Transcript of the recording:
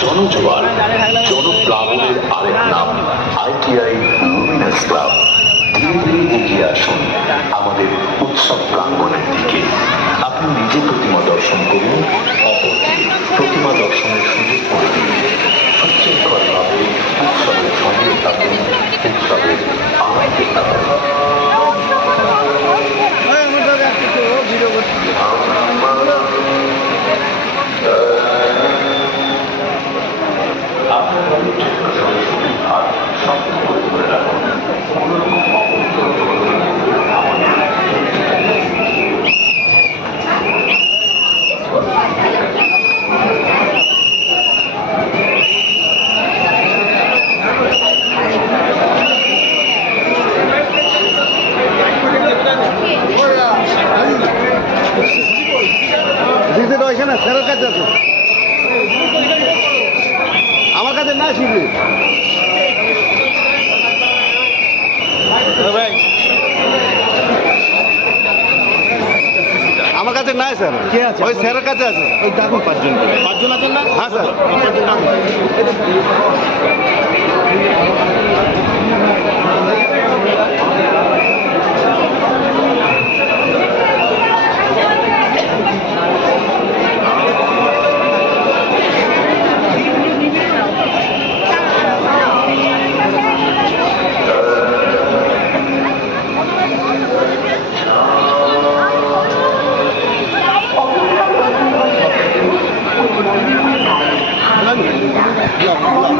জনজোয়ার জনপ্লাবনের আরেক নাম ITI club ধীরে আসুন আমাদের উৎসব প্রাঙ্গণের দর্শনের সুযোগ করে দিন। সুশৃঙ্খলভাবে উৎসবের সঙ্গে থাকুন, উৎসবের আনন্দে থাকুন। আপনার বাড়ির সংস্কৃতি আর শক্ত করে ধরে রাখুন কোনোরকম অপরিচয় করবেন না। আমাদের দিদি ওইখানে স্যারের কাছে আছে আমার কাছে না শিখবি আমার কাছে নাই স্যার। কে আছে? ওই স্যারের কাছে আছে ওই ডাকুন পাঁচজন পাঁচজন আছেন না? হ্যাঁ স্যার। পাঁচজন।